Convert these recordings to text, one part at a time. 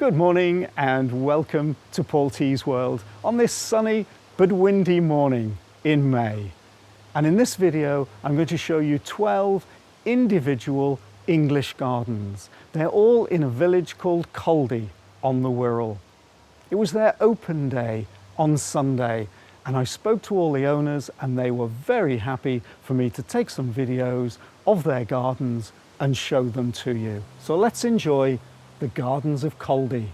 Good morning and welcome to Paul T's World on this sunny but windy morning in May. And in this video, I'm going to show you 12 individual English gardens. They're all in a village called Caldy on the Wirral. It was their open day on Sunday, and I spoke to all the owners and they were very happy for me to take some videos of their gardens and show them to you. So let's enjoy the gardens of Caldy.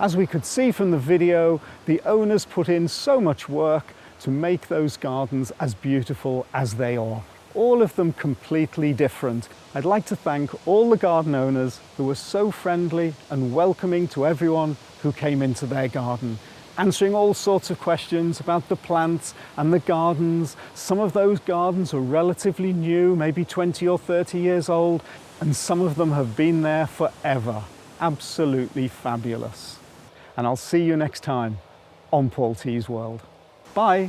As we could see from the video, the owners put in so much work to make those gardens as beautiful as they are. All of them completely different. I'd like to thank all the garden owners who were so friendly and welcoming to everyone who came into their garden, answering all sorts of questions about the plants and the gardens. Some of those gardens are relatively new, maybe 20 or 30 years old, and some of them have been there forever. Absolutely fabulous. And I'll see you next time on Paul T's World. Bye.